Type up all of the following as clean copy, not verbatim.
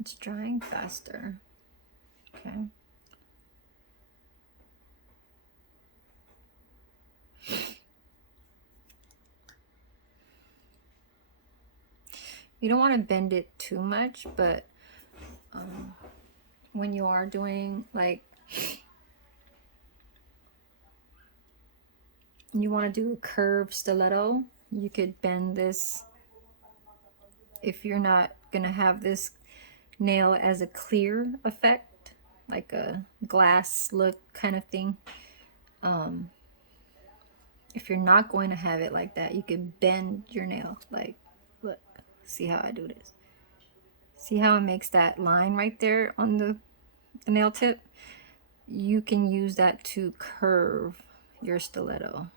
It's drying faster. Okay. You don't want to bend it too much, but when you are doing like, you want to do a curved stiletto, you could bend this if you're not gonna have this nail as a clear effect, like a glass look kind of thing. If you're not going to have it like that, you could bend your nail. Like, look, see how I do this. See how it makes that line right there on the nail tip? You can use that to curve your stiletto.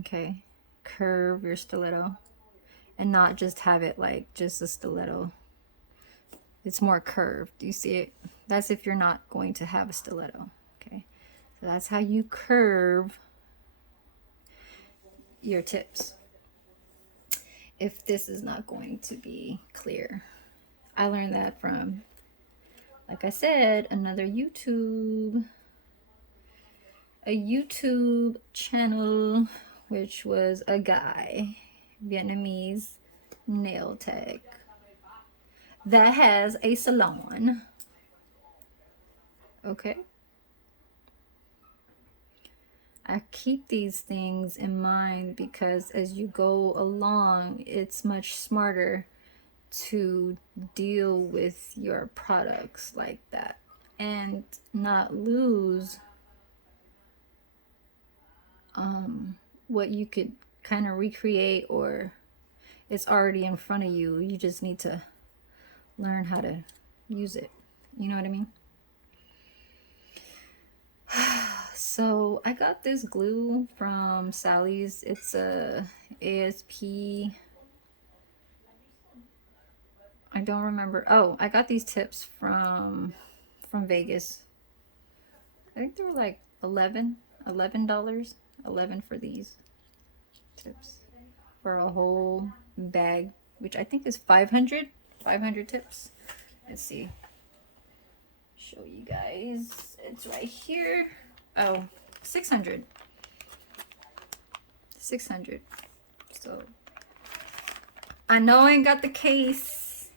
Okay, curve your stiletto and not just have it like just a stiletto. It's more curved. Do you see it? That's if you're not going to have a stiletto. Okay, so that's how you curve your tips if this is not going to be clear. I learned that from, like I said, another a YouTube channel, which was a guy, Vietnamese nail tech that has a salon. Okay. I keep these things in mind because as you go along, it's much smarter to deal with your products like that and not lose what you could kind of recreate, or it's already in front of you. You just need to learn how to use it. You know what I mean? So I got this glue from Sally's. It's a ASP. I don't remember. Oh, I got these tips from Vegas. I think they were like $11. 11 for these tips for a whole bag, which I think is 500 tips. Let's see. Show you guys. It's right here. Oh, 600. 600. So I know I ain't got the case.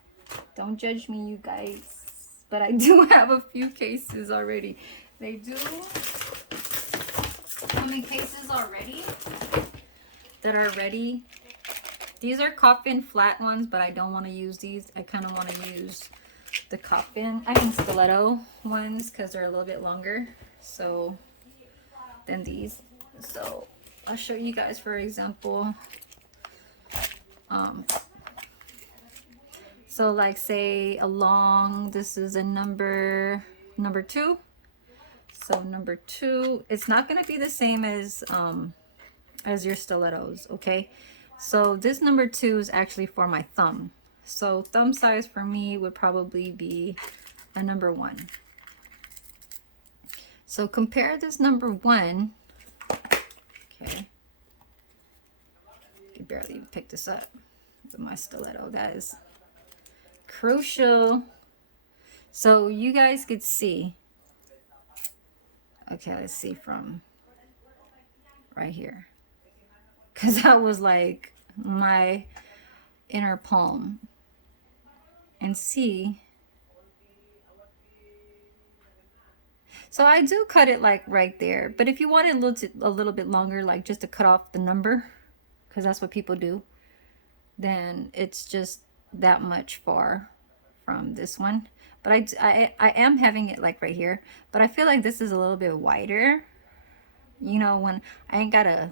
Don't judge me, you guys. But I do have a few cases already. They do come in cases already that are ready. These are coffin flat ones, but I don't want to use these. I kind of want to use the stiletto ones because they're a little bit longer so than these. So I'll show you guys, for example, so like say along, this is a number 2. So number 2, it's not going to be the same as your stilettos. Okay, so this number 2 is actually for my thumb. So thumb size for me would probably be a number 1. So compare this number 1. Okay, I can barely even pick this up with my stiletto. That is crucial. So you guys could see. Okay, let's see from right here, because that was like my inner palm, and see. So I do cut it like right there, but if you want it a little bit longer, like just to cut off the number, because that's what people do, then it's just that much far from this one. But I am having it like right here, but I feel like this is a little bit wider, you know, when I ain't got to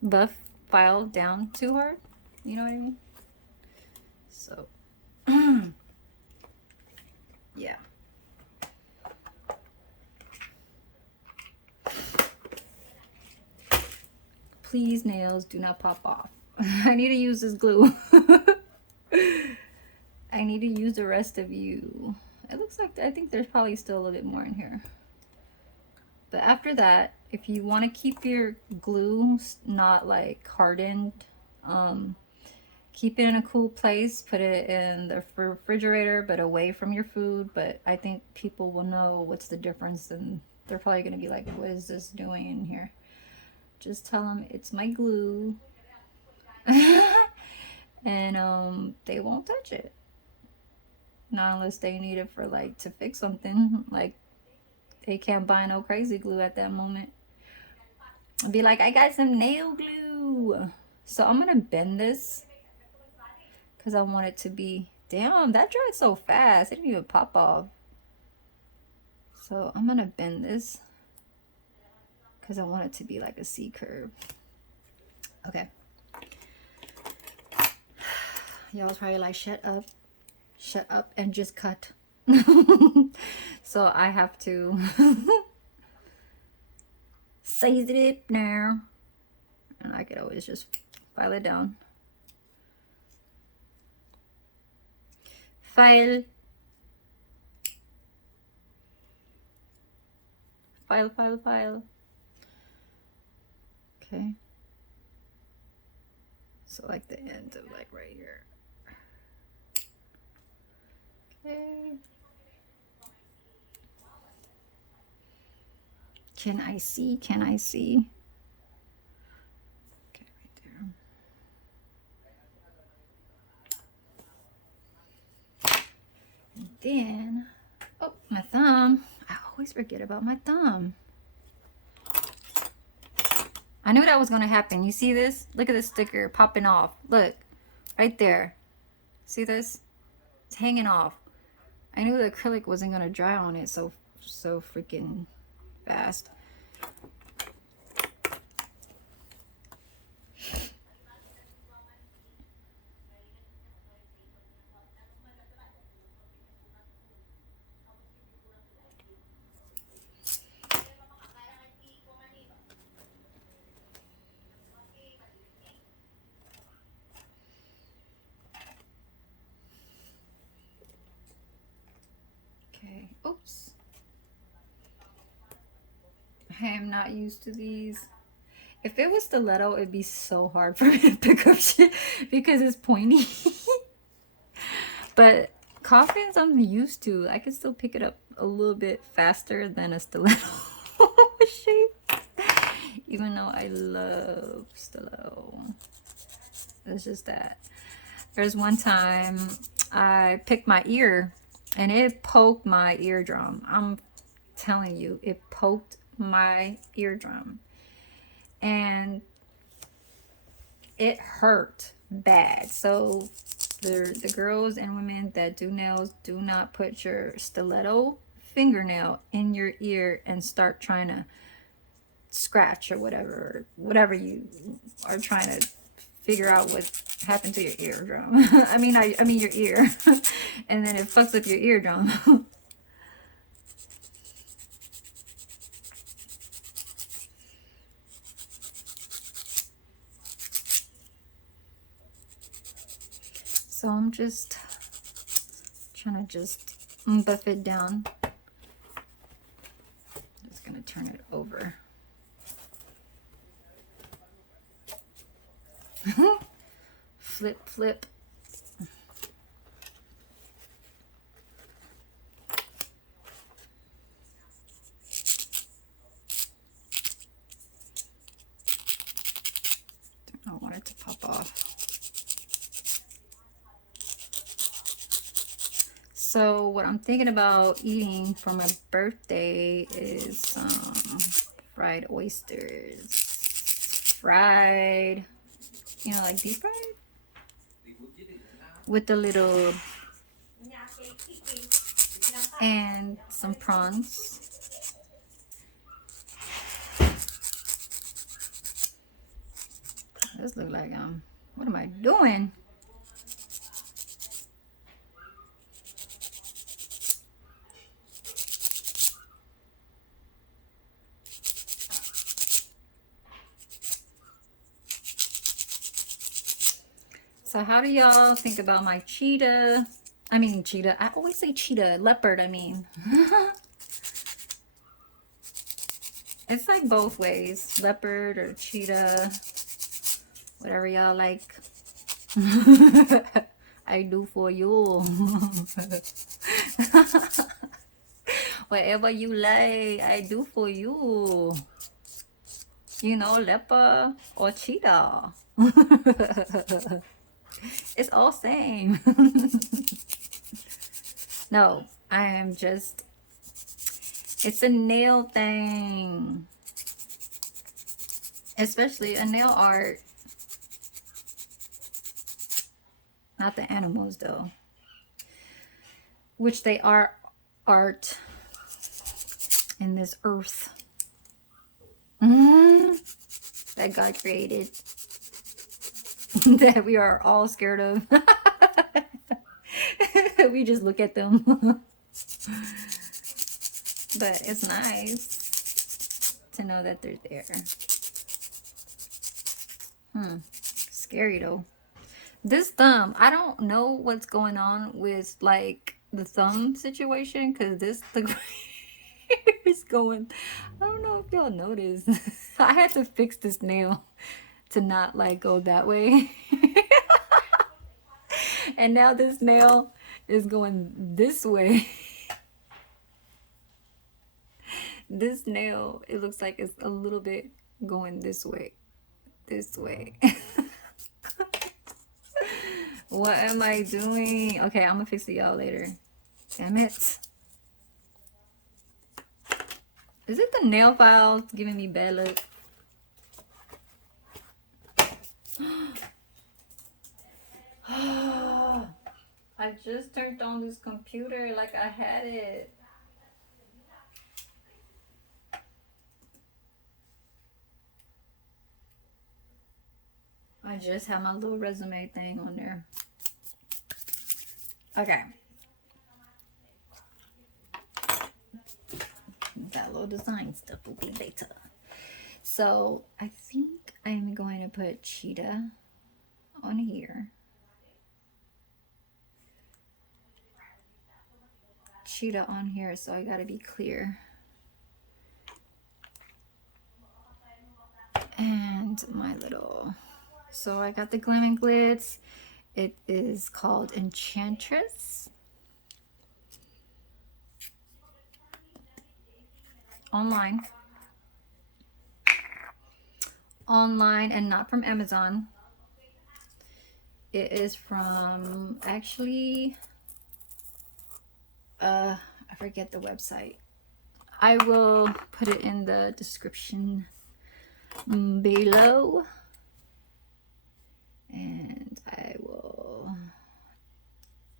buff file down too hard, you know what I mean? So yeah. Please, nails, do not pop off. I need to use this glue. I need to use the rest of you. It looks like, I think there's probably still a little bit more in here. But after that, if you want to keep your glue not like hardened, Keep it in a cool place. Put it in the refrigerator, but away from your food. But I think people will know what's the difference, and they're probably going to be like, what is this doing in here? Just tell them it's my glue. And they won't touch it. Not unless they need it for like to fix something. Like they can't buy no crazy glue at that moment. I'll be like, I got some nail glue. So I'm gonna bend this because I want it to be, damn, that dried so fast. It didn't even pop off. So I'm gonna bend this because I want it to be like a C curve. Okay. Y'all was probably like, shut up and just cut. So I have to size it up now, and I could always just file it down. File. Okay. So like the end of like right here. Okay. Can I see? Can I see? Okay, right there. And then, oh, my thumb. I always forget about my thumb. I knew that was going to happen. You see this? Look at this sticker popping off. Look, right there. See this? It's hanging off. I knew the acrylic wasn't going to dry on it so freaking fast. Okay, oops. I am not used to these. If it was stiletto, it'd be so hard for me to pick up shit because it's pointy. But coffins I'm used to. I can still pick it up a little bit faster than a stiletto shape. Even though I love stiletto. It's just that. There's one time I picked my ear and it poked my eardrum. I'm telling you, it poked my eardrum. And it hurt bad. So the girls and women that do nails, do not put your stiletto fingernail in your ear and start trying to scratch or whatever you are trying to figure out what happened to your eardrum. I mean your ear. And then it fucks up your eardrum. So I'm just trying to buff it down. Just gonna turn it over. Flip. Don't want it to pop off. So what I'm thinking about eating for my birthday is some fried oysters. Fried, you know, like deep fried? With the little, and some prawns. This look like, what am I doing? So how do y'all think about my cheetah? I mean cheetah. I always say cheetah. Leopard, I mean. It's like both ways. Leopard or cheetah. Whatever y'all like. I do for you. Whatever you like, I do for you. You know, leopard or cheetah. It's all same. No, I am just, it's a nail thing. Especially a nail art. Not the animals though. Which they are art in this earth. That God created. That we are all scared of. We just look at them. But it's nice to know that they're there. Scary though. This thumb, I don't know what's going on with like the thumb situation, because this the is going, I don't know if y'all noticed. I had to fix this nail to not like go that way. And now this nail is going this way. This nail, it looks like it's a little bit going this way. This way. What am I doing? Okay, I'm gonna fix it y'all later. Damn it. Is it the nail file giving me bad luck? I just turned on this computer like I had it. I just have my little resume thing on there. Okay. That little design stuff will be later. So I think I'm going to put cheetah on here. Cheetah on here, so I gotta be clear. And my little, so I got the Glam and Glitz. It is called Enchantress. Online and not from Amazon. It is from, actually, I forget the website. I will put it in the description below, and I will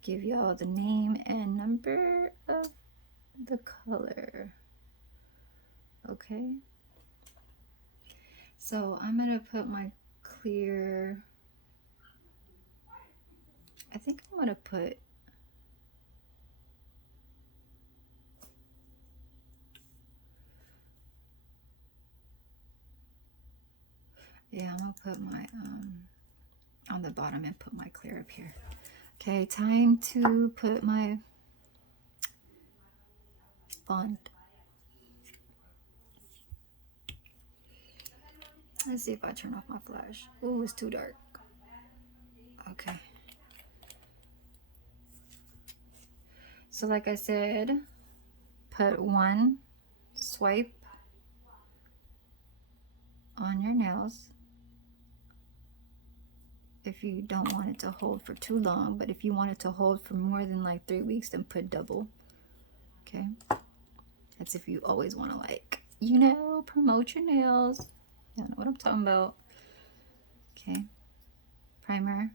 give y'all the name and number of the color. Okay, so I'm gonna put my clear, I think I'm gonna put, yeah, I'm gonna put my on the bottom and put my clear up here. Okay, time to put my bond. Let's see if I turn off my flash. Ooh, it's too dark. Okay. So like I said, put one swipe on your nails if you don't want it to hold for too long, but if you want it to hold for more than like 3 weeks, then put double. Okay, that's if you always want to, like, you know, promote your nails. You know what I'm talking about. Okay, primer.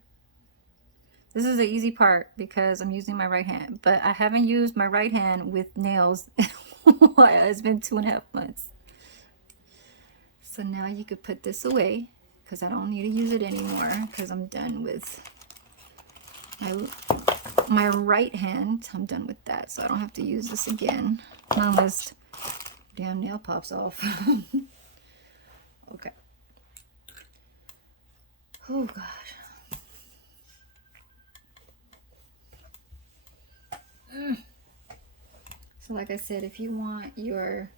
This is the easy part because I'm using my right hand, but I haven't used my right hand with nails in a while. It's been 2.5 months. So now you could put this away because I don't need to use it anymore because I'm done with my right hand. I'm done with that, so I don't have to use this again unless damn nail pops off. Okay. Oh gosh. So like I said, if you want your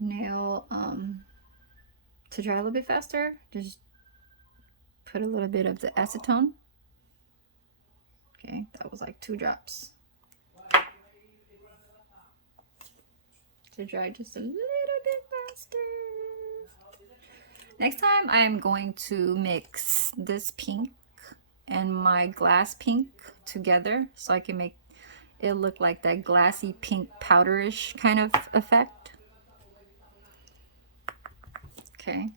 nail to dry a little bit faster, just put a little bit of the acetone Okay, that was like 2 drops. To dry just a little bit faster. Next time I am going to mix this pink and my glass pink together so I can make it look like that glassy pink powderish kind of effect. Okay.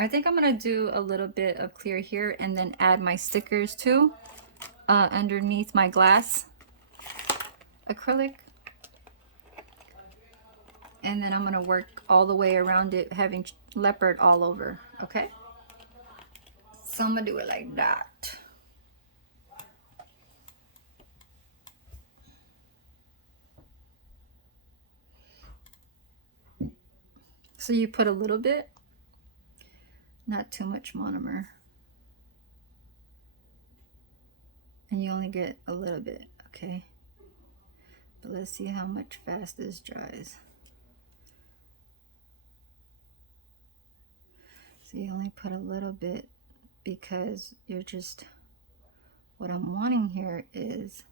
I think I'm gonna do a little bit of clear here and then add my stickers too underneath my glass acrylic. And then I'm gonna work all the way around it, having leopard all over, okay? So I'm gonna do it like that. So you put a little bit, not too much monomer. And you only get a little bit, okay? But let's see how much fast this dries. So you only put a little bit because you're just, what I'm wanting here is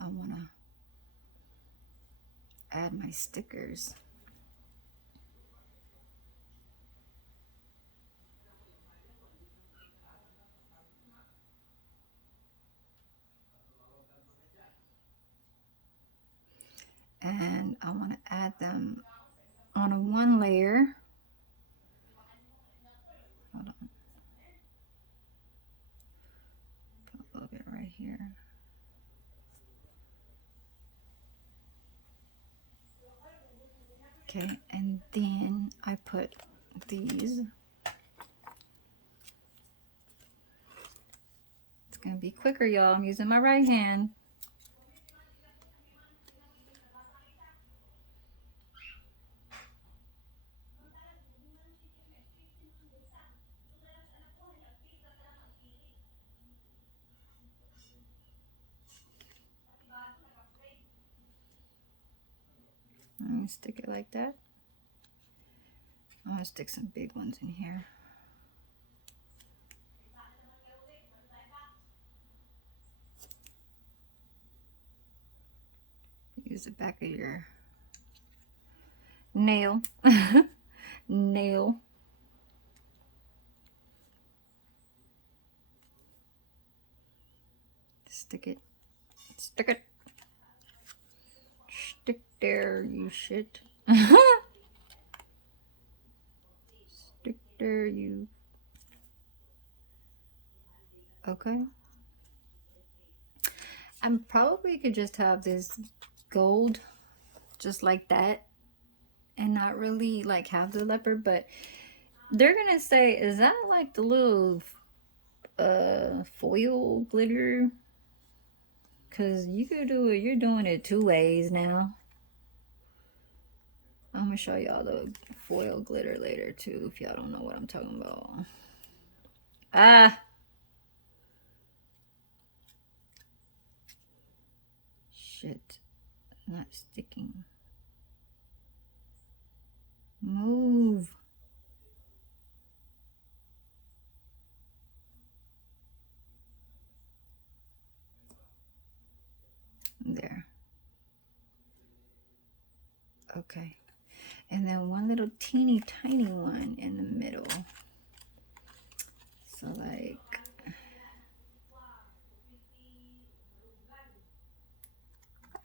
I want to add my stickers. And I want to add them on a 1 layer. Hold on. Put a little bit right here. Okay, and then I put these. It's gonna be quicker, y'all. I'm using my right hand. I'm gonna stick it like that. I'm gonna stick some big ones in here. Use the back of your nail. Nail. Stick it. Stick it. Stick there, you shit. Stick there, you. Okay. I probably could just have this gold just like that and not really like have the leopard, but they're gonna say, is that like the little foil glitter? Because you could do it, you're doing it 2 ways now. I'm gonna show y'all the foil glitter later too if y'all don't know what I'm talking about. Ah, shit, not sticking. Move. There. Okay. And then one little teeny tiny one in the middle. So like,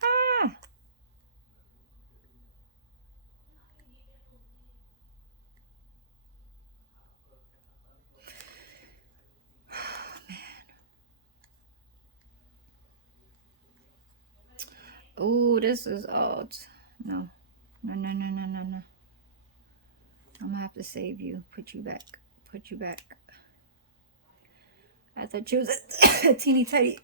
ah! Oh, this is odd. No. No, no, no, no, no, no. I'm gonna have to save you. Put you back. put you back. I thought you was a teeny tiny,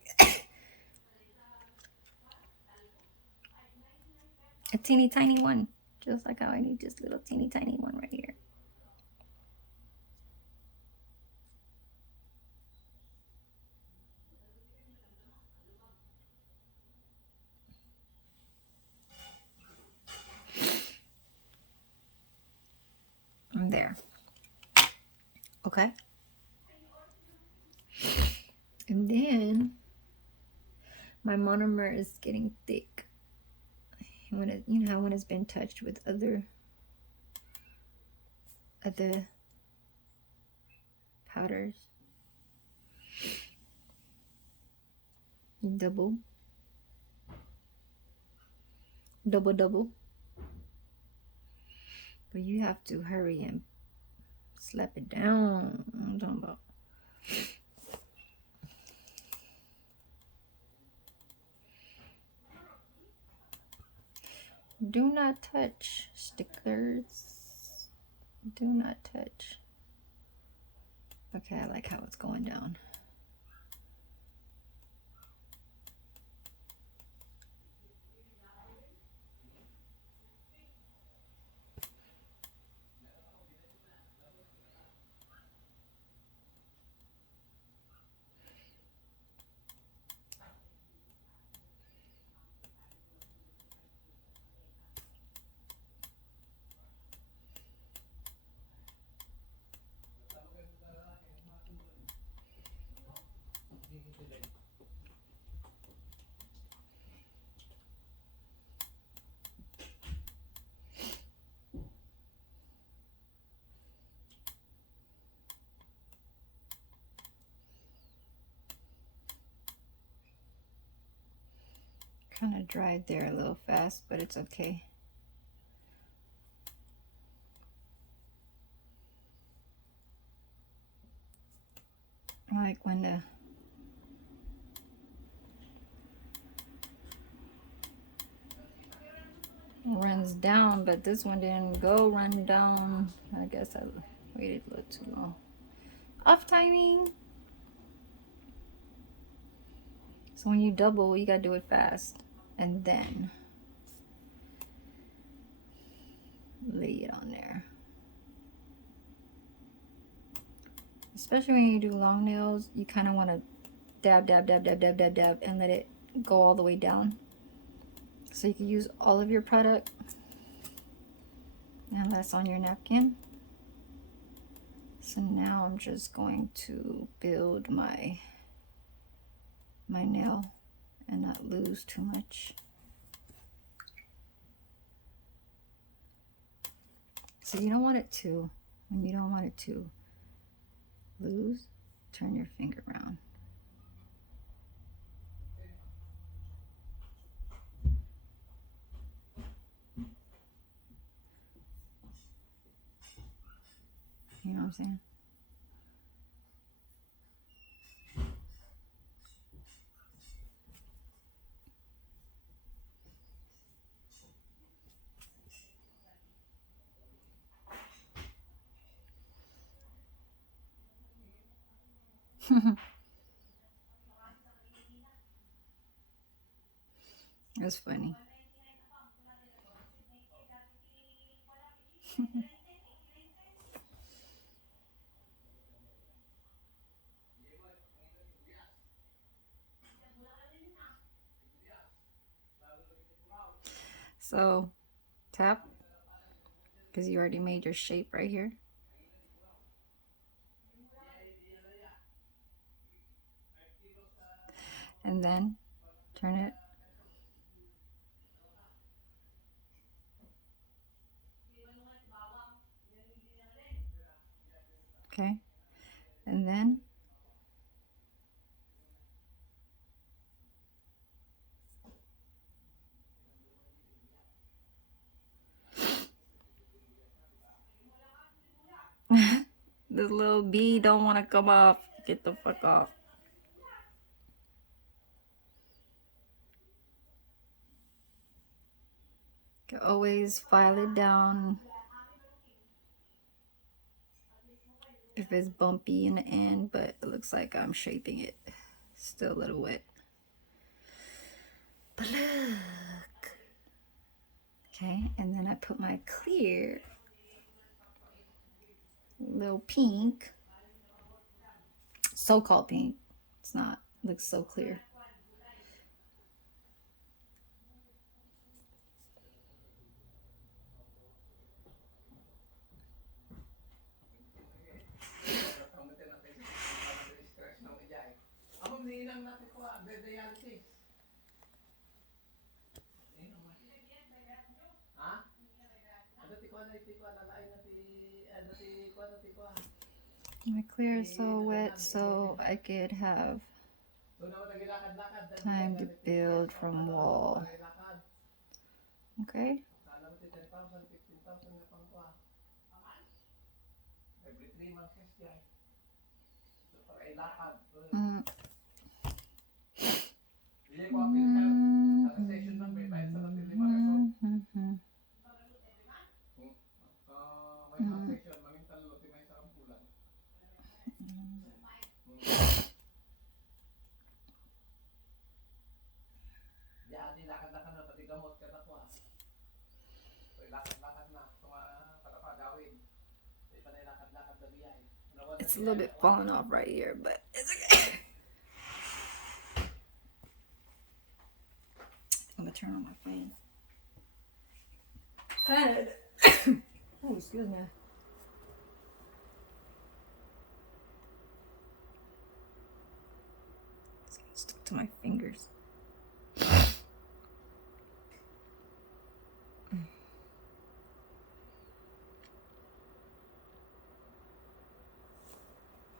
a teeny tiny one. Just like how I need this little teeny tiny one right here. I'm there. Okay. And then my monomer is getting thick. When it, you know how when it's been touched with other powders, you double, but you have to hurry and slap it down. I'm talking about. Do not touch stickers. Do not touch. Okay, I like how it's going down. Kind of dried there a little fast, but it's okay. Like when the runs down, but this one didn't go run down. I guess I waited a little too long. Off timing. So when you double, you gotta do it fast, and then lay it on there. Especially when you do long nails, you kind of want to dab, dab, dab, dab, dab, dab, dab, and let it go all the way down. So you can use all of your product. And that's on your napkin. So now I'm just going to build my nail and not lose too much. So you don't want it to, when you don't want it to lose, turn your finger around. You know what I'm saying? That's funny. So tap, because you already made your shape right here. And then turn it. Okay. And then this little bee don't want to come off. Get the fuck off. You can always file it down if it's bumpy in the end, but it looks like I'm shaping it. Still a little wet. But look. Okay, and then I put my clear little pink, so-called pink. It's not, it looks so clear. My clear is so wet, so I could have time to build from wall. Okay. Mm. It's a little bit falling off right here, but it's okay. I'm gonna turn on my fan. Oh, excuse me. It's gonna stick to my fingers.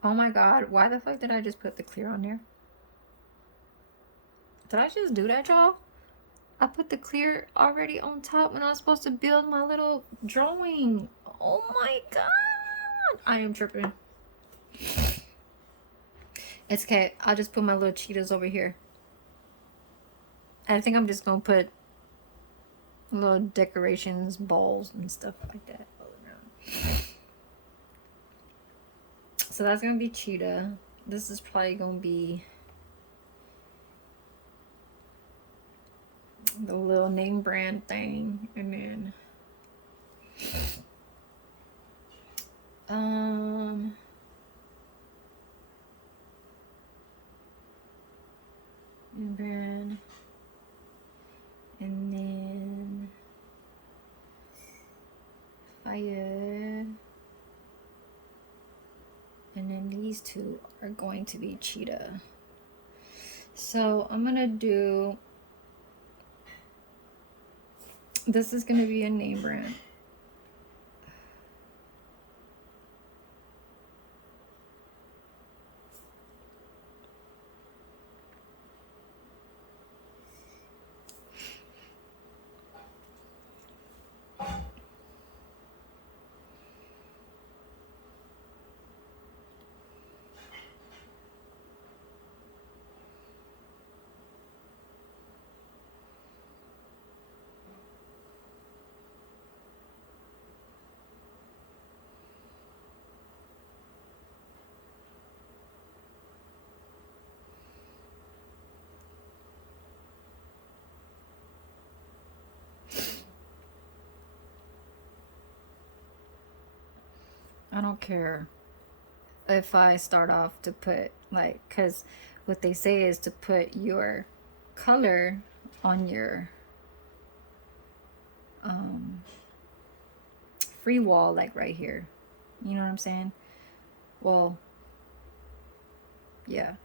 Oh my god, why the fuck did I just put the clear on there? Did I just do that, y'all? I put the clear already on top when I was supposed to build my little drawing. Oh my god. I am tripping. It's okay. I'll just put my little cheetahs over here. I think I'm just going to put little decorations, balls, and stuff like that all around. So that's going to be cheetah. This is probably going to be the little name brand thing. And then name brand. And then fire. And then these two are going to be cheetah. So I'm gonna do, this is gonna be a name brand. I don't care if I start off to put like, because what they say is to put your color on your free wall, like right here. You know what I'm saying? Well, yeah.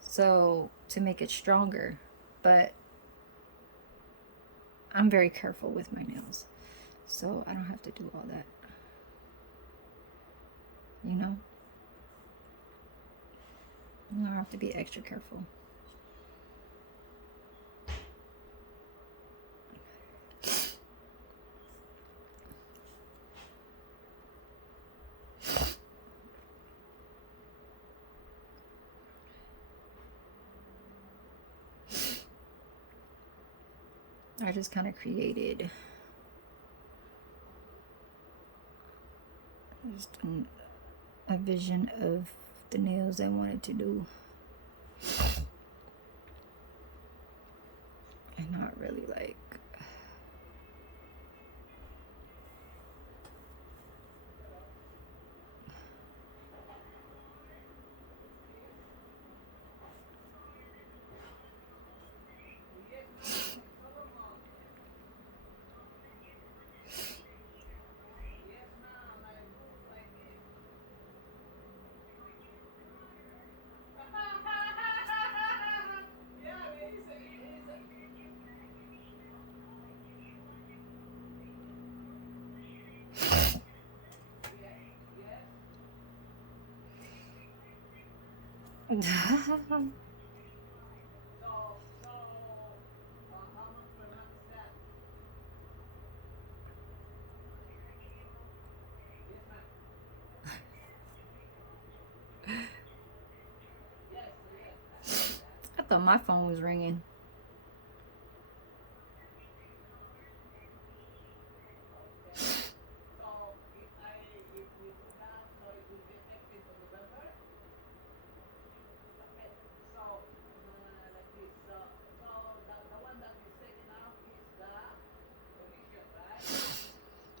So to make it stronger, but I'm very careful with my nails, so I don't have to do all that. You know? I don't have to be extra careful. I just kind of created just a vision of the nails I wanted to do. And not really like I thought my phone was ringing.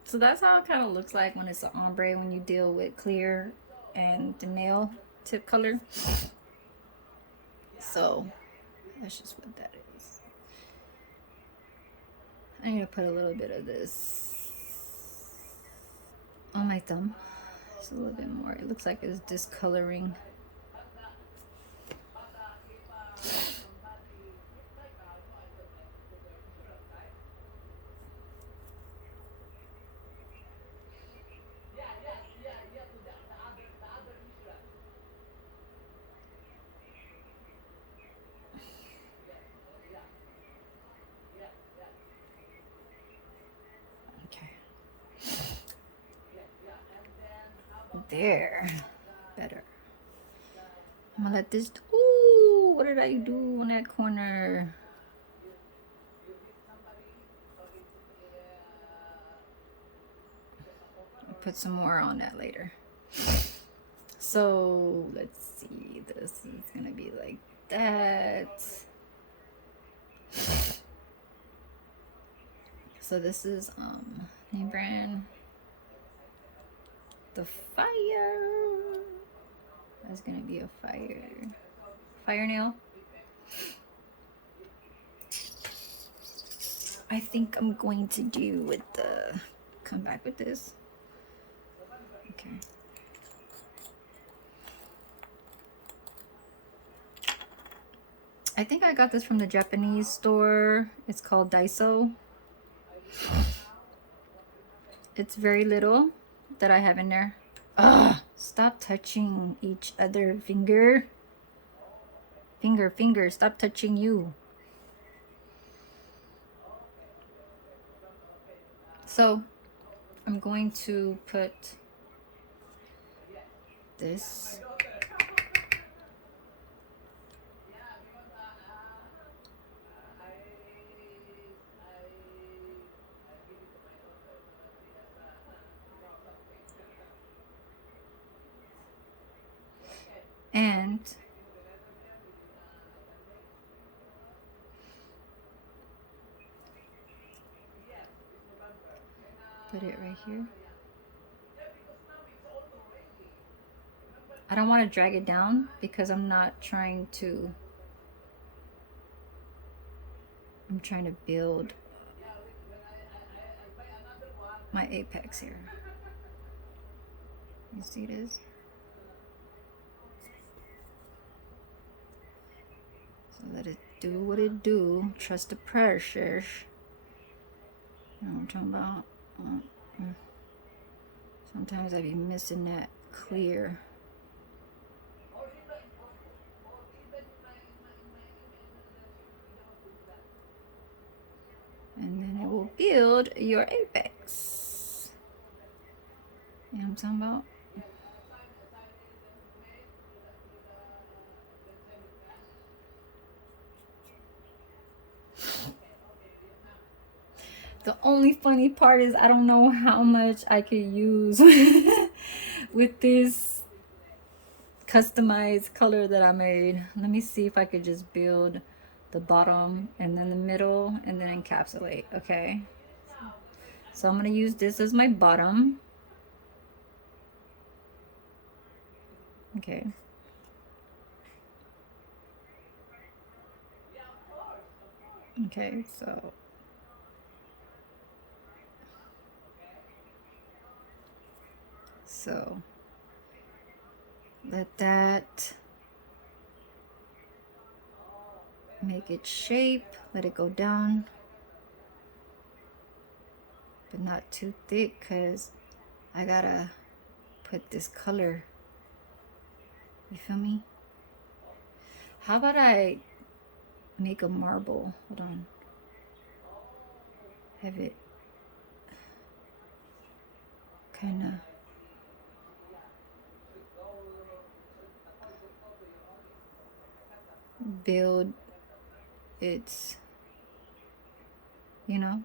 So that's how it kind of looks like when it's an ombre, when you deal with clear and the nail tip color. So that's just what that is. I'm gonna put a little bit of this on my thumb. Just a little bit more. It looks like it's discoloring. There, better. I'm gonna let this. Ooh, what did I do on that corner? I'll put some more on that later. So let's see. This is gonna be like that. So this is name brand. The fire. That's gonna be a fire nail. I think I'm going to do with the come back with this. Okay. I think I got this from the Japanese store. It's called Daiso. It's very little that I have in there. Ugh, stop touching each other. Finger, stop touching you. So I'm going to put this. And put it right here. I don't want to drag it down because I'm trying to build my apex here. You see this? So let it do what it do. Trust the process. You know what I'm talking about? Sometimes I be missing that clear. And then it will build your apex. You know what I'm talking about? The only funny part is I don't know how much I could use with this customized color that I made. Let me see if I could just build the bottom and then the middle and then encapsulate. Okay, so I'm gonna use this as my bottom. Okay. Okay, so let that make its shape, let it go down, but not too thick because I gotta put this color. You feel me? How about I make a marble? Hold on. Have it kind of build its, you know,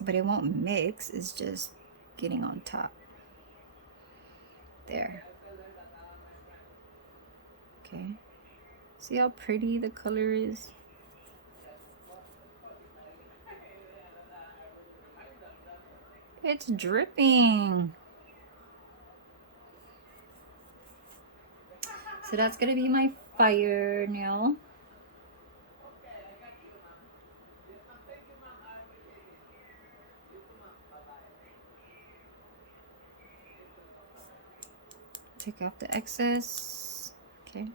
but it won't mix. It's just getting on top. There. Okay. See how pretty the color is? It's dripping. So that's gonna be my fire nail. Take off the excess. Okay.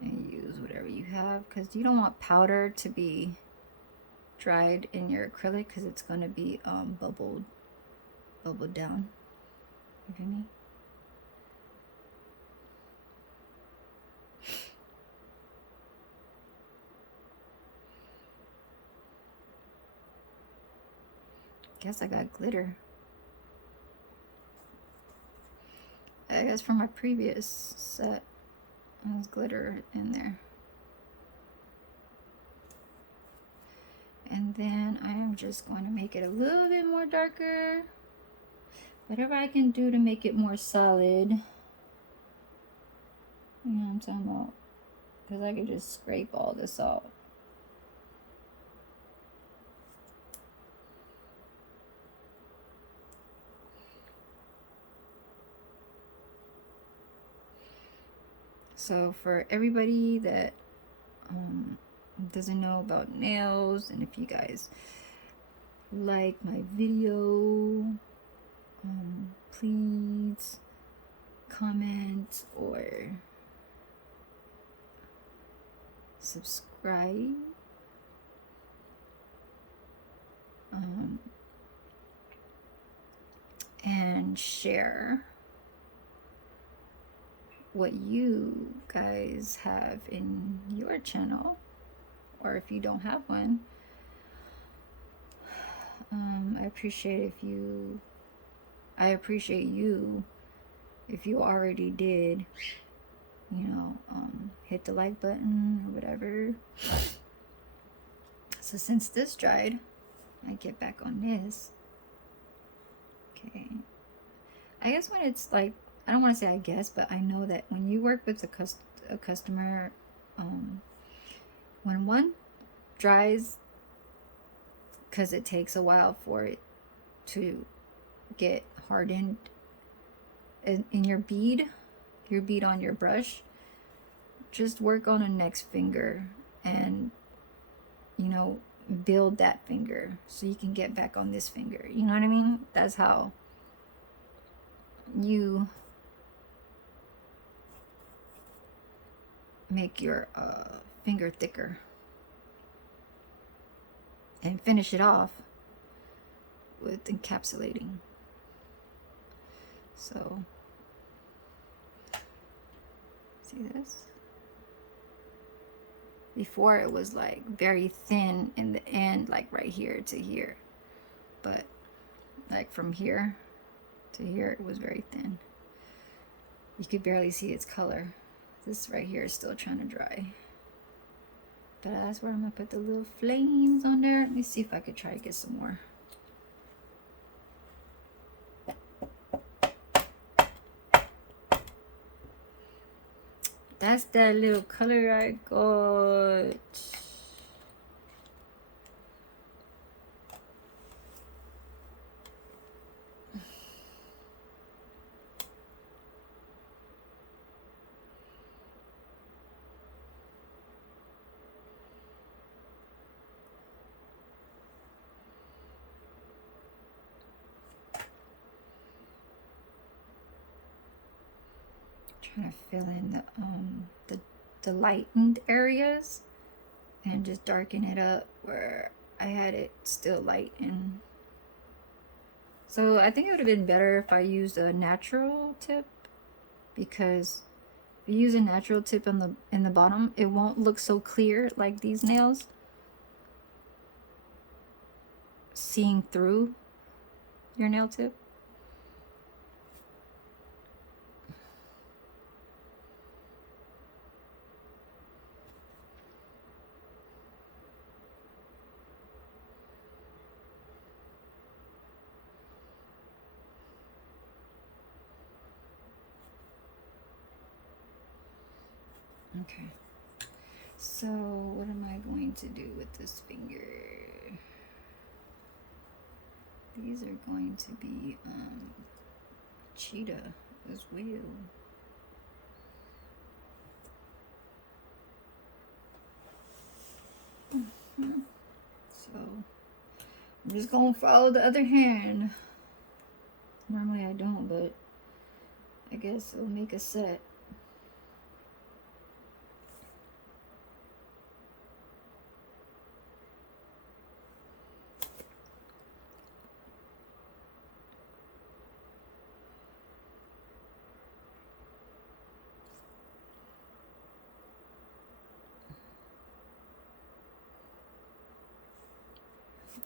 And use whatever you have because you don't want powder to be dried in your acrylic because it's going to be bubbled down. You feel me? Guess I got glitter. I guess from my previous set, there was glitter in there. And then I am just going to make it a little bit more darker. Whatever I can do to make it more solid. You know what I'm talking about? Because I could just scrape all this off. So for everybody that doesn't know about nails, and if you guys like my video, please comment or subscribe. And share what you guys have in your channel, or if you don't have one. I appreciate you if you already did, you know, hit the like button or whatever. So since this dried, I get back on this. Okay, I guess when it's like, I don't want to say I guess, but I know that when you work with a customer, when one dries, because it takes a while for it to get hardened in your bead on your brush, just work on a next finger and, you know, build that finger so you can get back on this finger. You know what I mean? That's how you make your finger thicker and finish it off with encapsulating. So see this? Before it was like very thin in the end, like right here to here, but like from here to here it was very thin. You could barely see its color. This right here is still trying to dry, but that's where I'm gonna put the little flames on there. Let me see if I could try to get some more. That's that little color I got. Trying to fill in the lightened areas and just darken it up where I had it still light. And so I think it would have been better if I used a natural tip, because if you use a natural tip in the bottom, it won't look so clear like these nails, seeing through your nail tip. Okay, so what am I going to do with this finger? These are going to be cheetah as well. So I'm just gonna follow the other hand. Normally I don't, but I guess it'll make a set.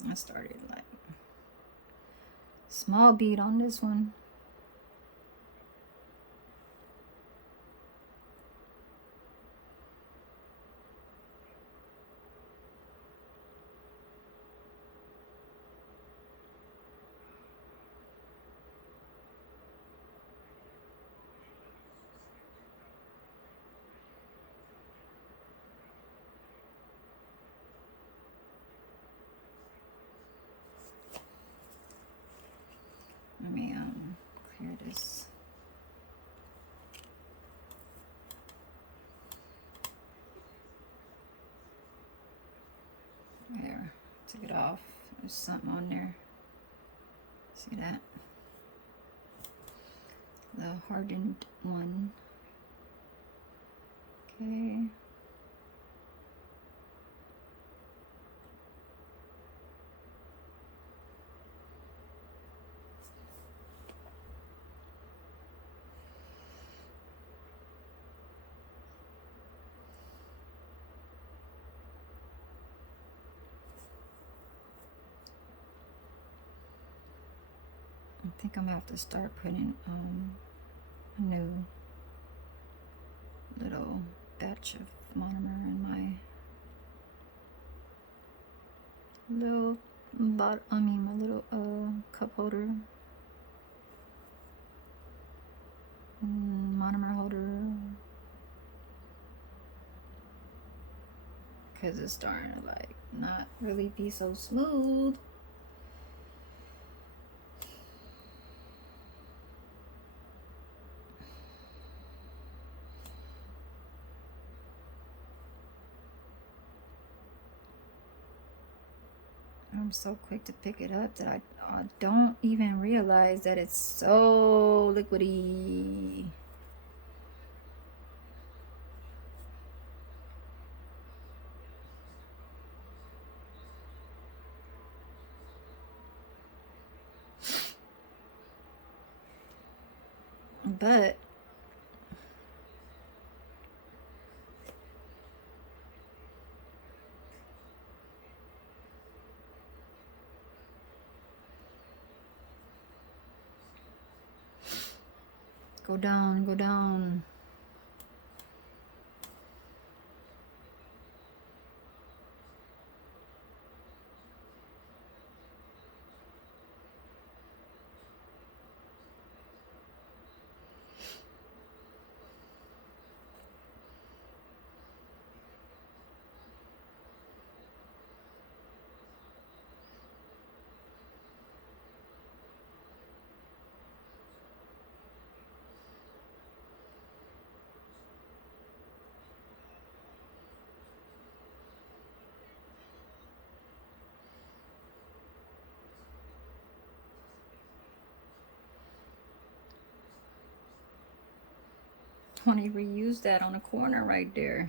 I started like small bead on this one. Let me clear this. There, took it off. There's something on there. See that? The hardened one. Okay. I think I'm gonna have to start putting a new little batch of monomer in my little my little cup holder, monomer holder, because it's starting to like not really be so smooth. I'm so quick to pick it up that I don't even realize that it's so liquidy. But go down, go down. want to reuse that on a corner right there.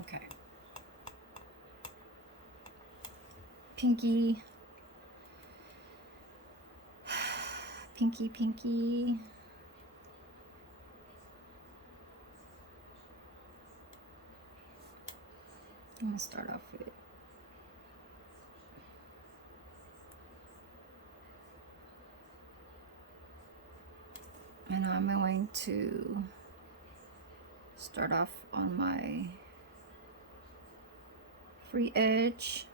Okay. Pinky. Pinky, pinky. I'm gonna start off with and I'm going to start off on my free edge.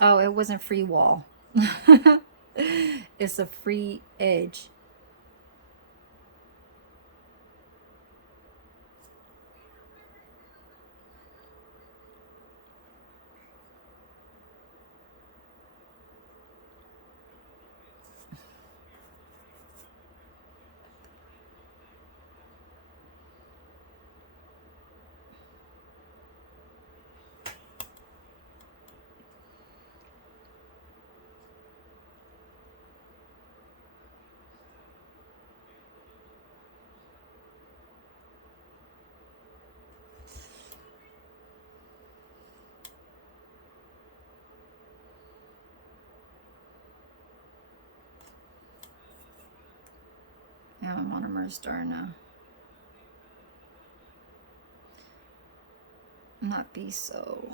Oh, it wasn't free wall. It's a free edge. Now my monomer is starting to not be so.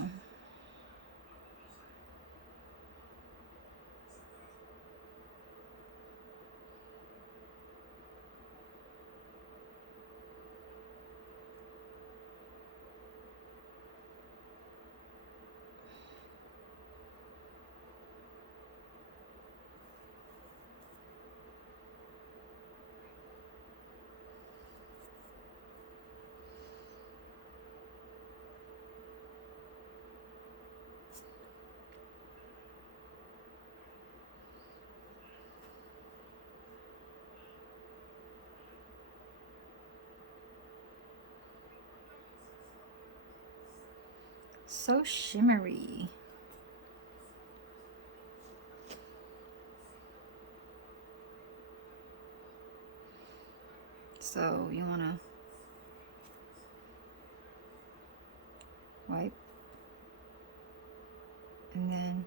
So shimmery. So you want to wipe and then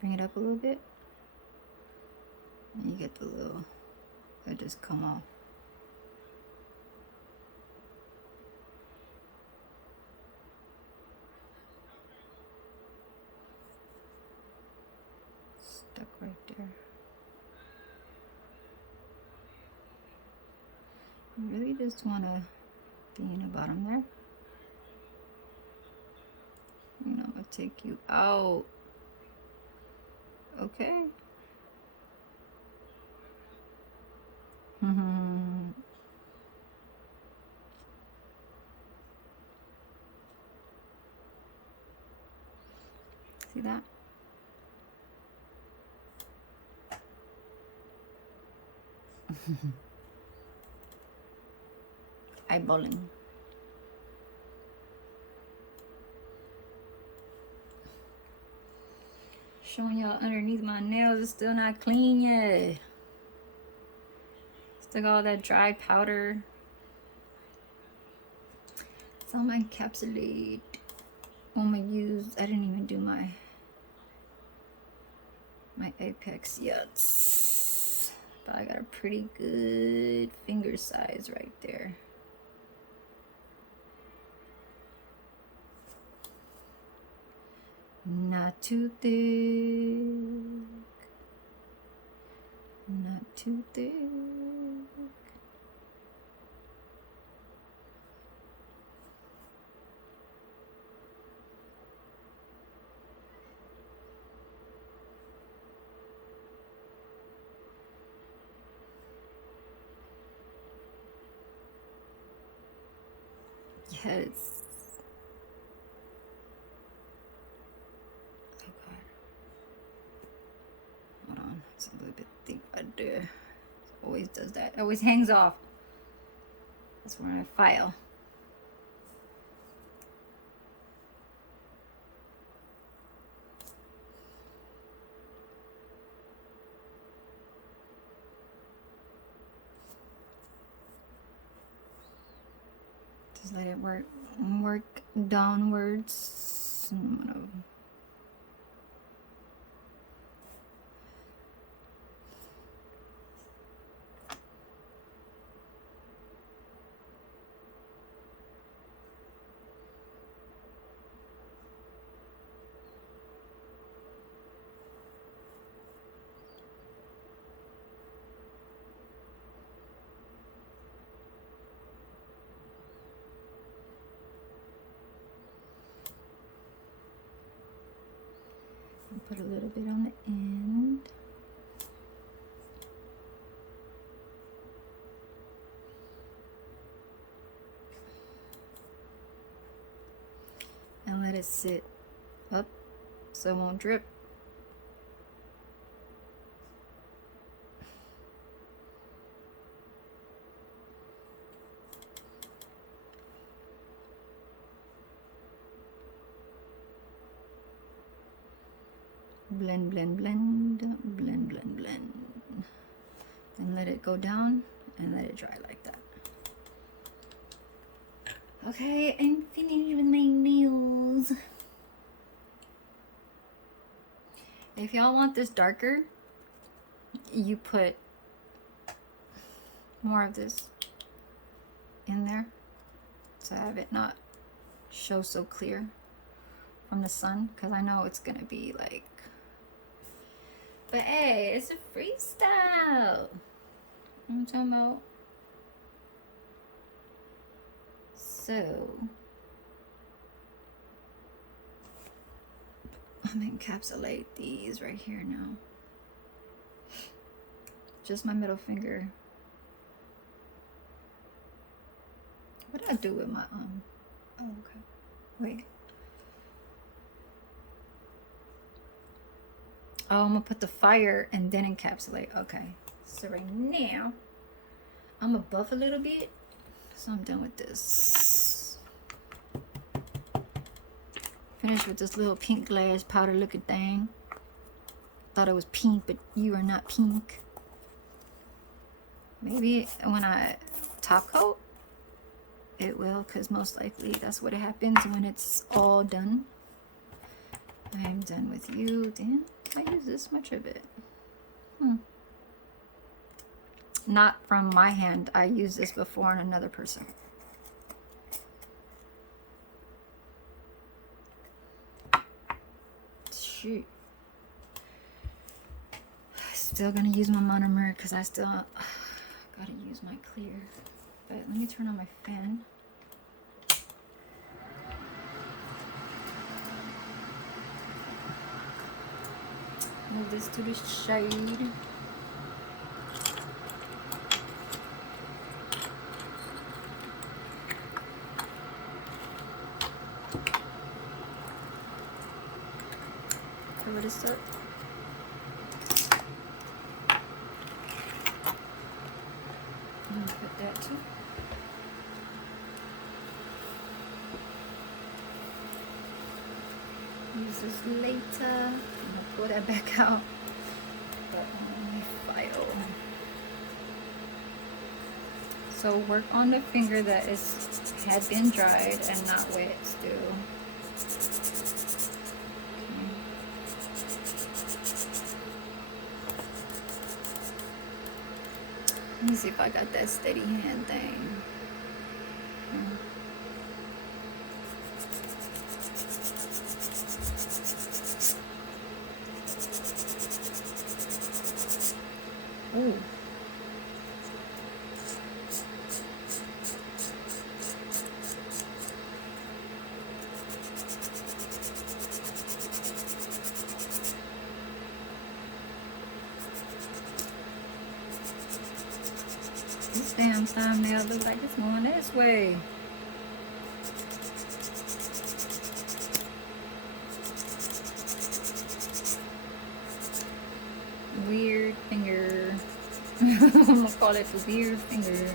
bring it up a little bit. And you get the little, it just come off. Stuck right there. You really just want to be in the bottom there. You know, I'll take you out. Okay. See that? Eyeballing. Showing y'all underneath my nails, it's still not clean yet. Still got all that dry powder. It's on my encapsulate. On my use, I didn't even do my apex yet. But I got a pretty good finger size right there. Not too thick. Not too thick. Yes. Oh God. Hold on. It's a little bit thick right there. It always does that. It always hangs off. That's where I file. Just let it work downwards. I'm gonna put a little bit on the end. And let it sit up so it won't drip. Blend, blend, blend, blend, blend, blend. Then let it go down and let it dry like that. Okay, I'm finished with my nails. If y'all want this darker, you put more of this in there to have it not show so clear from the sun, because I know it's gonna be like, but hey, it's a freestyle. I'm talking about. So I'm gonna encapsulate these right here now. Just my middle finger. What did I do with my Oh, okay. Wait. Oh, I'm gonna put the fire and then encapsulate. Okay. So right now, I'm gonna buff a little bit. So I'm done with this. Finished with this little pink glass powder looking thing. Thought it was pink, but you are not pink. Maybe when I top coat, it will, because most likely that's what happens when it's all done. I'm done with you. Damn, I use this much of it. Not from my hand. I used this before on another person. Shoot. Still gonna use my monomer because I still gotta use my clear. But let me turn on my fan. Move this to the shade. Cover this up. I'm gonna put that too. Use this later. I'm gonna pull that back out. But let me file. So work on the finger that had been dried and not wet still. Let me see if I got that steady hand thing. This damn thumbnail looks like it's going this way. Weird finger. I'm gonna call it the weird finger.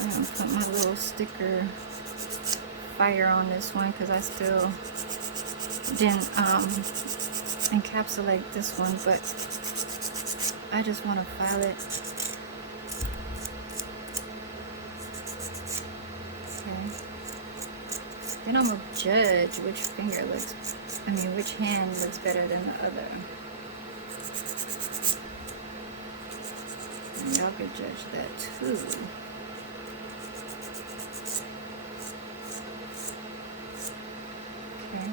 I'm gonna put my little sticker fire on this one because I still didn't encapsulate this one, but I just want to file it. Okay. Then I'm gonna judge which finger looks, which hand looks better than the other. And y'all could judge that too. Okay.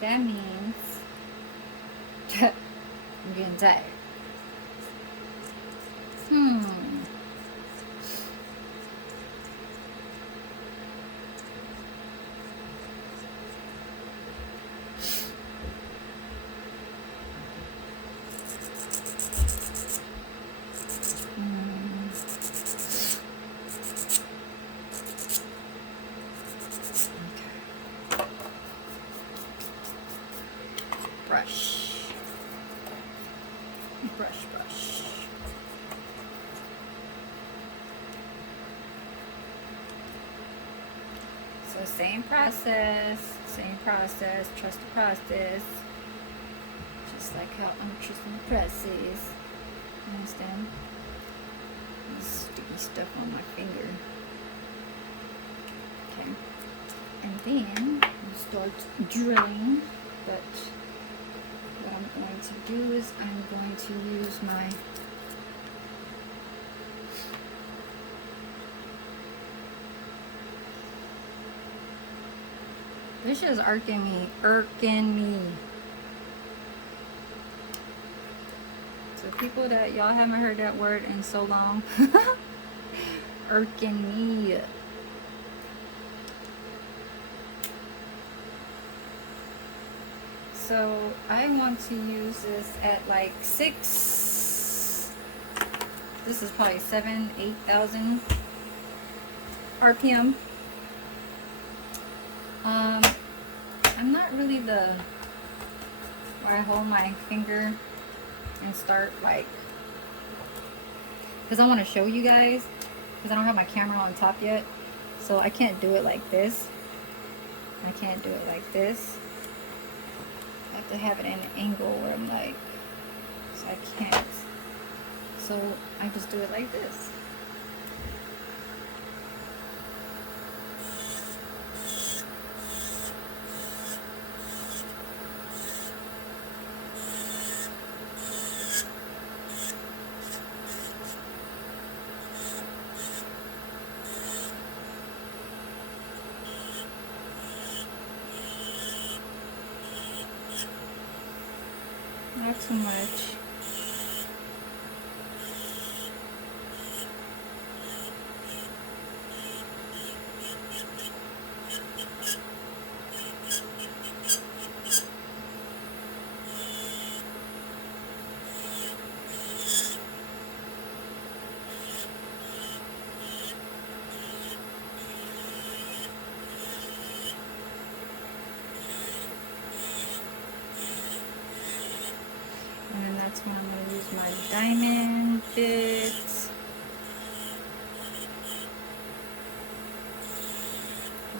That means I'm getting tired. Brush. Brush, brush. So same process, trust the process. Just like how I'm trusting the process. You understand? This sticky stuff on my finger. Okay. And then you start drilling, but what I'm going to do is I'm going to use my this is irking me. So people that y'all haven't heard that word in so long, irking me. So I want to use this at like 6. This is probably 8,000 RPM. I'm not really where I hold my finger and start like, because I want to show you guys, because I don't have my camera on top yet, so I can't do it like this. I can't do it like this. I have to have it in an angle where I'm like, so I can't. So I just do it like this. Not too much.